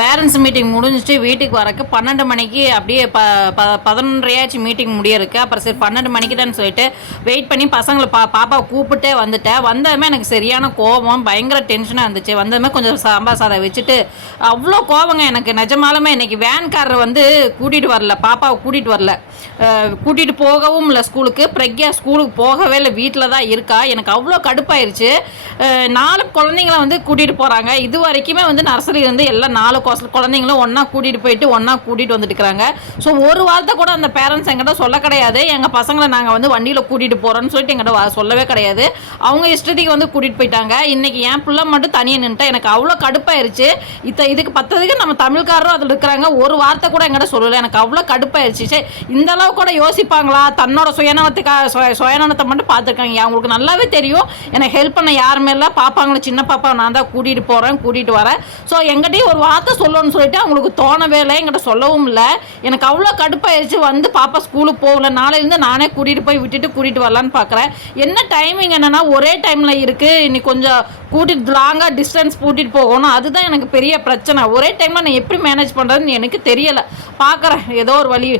Parents meeting முடிஞ்சிட்டு வீட்டுக்கு வரக்கு 12 மணிக்கு அப்படியே 11:30 மீட்டிங் முடியிருக்கு. அப்புறம் சரி 12 மணிக்கு தான் சொல்லிட்டு வெயிட் பண்ணி பசங்களை பாப்பாவை கூப்பிட்டே வந்துட்டேன். வந்ததுமே எனக்கு சரியான கோபம், பயங்கர டென்ஷனாக இருந்துச்சு. வந்ததுமே கொஞ்சம் சாம்பார் சாதம் வச்சுட்டு அவ்வளோ கோபங்க எனக்கு நிஜமாலுமே. இன்னைக்கு வேன்காரர் வந்து கூட்டிகிட்டு வரல, பாப்பாவை கூட்டிகிட்டு வரல, கூட்டிகிட்டு போகவும் இல்லை ஸ்கூலுக்கு. பிரக்யா ஸ்கூலுக்கு போகவே இல்லை, வீட்டில் தான் இருக்கா. எனக்கு அவ்வளோ கடுப்பாயிருச்சு. 4 குழந்தைங்கள வந்து கூட்டிகிட்டு போகிறாங்க. இது வரைக்குமே வந்து நர்சரியிலேருந்து எல்லாம் 4 குழந்தைங்களும் ஒன்றா கூட்டிகிட்டு போயிட்டு ஒன்றா கூட்டிகிட்டு வந்துட்டுருக்காங்க. ஸோ ஒரு வார்த்தை கூட அந்த பேரண்ட்ஸ் எங்கிட்ட சொல்ல கிடையாது. எங்கள் பசங்களை நாங்கள் வந்து வண்டியில் கூட்டிகிட்டு போகிறோன்னு சொல்லிட்டு எங்கிட்ட சொல்லவே கிடையாது. அவங்க இஷ்டத்துக்கு வந்து கூட்டிகிட்டு போயிட்டாங்க. இன்றைக்கி என் பிள்ளை மட்டும் தனியாக நின்றுட்டா. எனக்கு அவ்வளோ கடுப்பாயிருச்சு. இதுக்கு பத்ததுக்கு நம்ம தமிழ்காரரும் அதில் இருக்கிறாங்க, ஒரு வார்த்தை கூட எங்கிட்ட சொல்லலை. எனக்கு அவ்வளோ கடுப்பாயிருச்சு. சரி, இந்த அளவு கூட யோசிப்பாங்களா? தன்னோட சுயநலத்தை மட்டும் பார்த்துருக்காங்க. அவங்களுக்கு நல்லாவே தெரியும் எனக்கு ஹெல்ப் பண்ண யாருமே இல்லை. பாப்பாங்களை, சின்ன பாப்பா நான் தான் கூட்டிகிட்டு போகிறேன், கூட்டிகிட்டு வரேன். ஸோ எங்கிட்டையும் ஒரு வார்த்தை சொல்லணும்னு சொல்லிட்டு அவங்களுக்கு தோணவே இல்லை, எங்கிட்ட சொல்லவும் இல்லை. எனக்கு அவ்வளோ கடுப்பாயிருச்சு. வந்து பாப்பா ஸ்கூலுக்கு போகல, நாளையிலேருந்து நானே கூட்டிகிட்டு போய் விட்டுட்டு கூட்டிகிட்டு வரலான்னு பார்க்குறேன். என்ன டைமிங் என்னென்னா ஒரே டைமில் இருக்குது. இன்னைக்கு கொஞ்சம் கூட்டிகிட்டு லாங்காக டிஸ்டன்ஸ் கூட்டிகிட்டு போகணும். அதுதான் எனக்கு பெரிய பிரச்சனை. ஒரே டைமில் நான் எப்படி மேனேஜ் பண்ணுறதுன்னு எனக்கு தெரியலை. பார்க்குறேன் ஏதோ ஒரு வழி.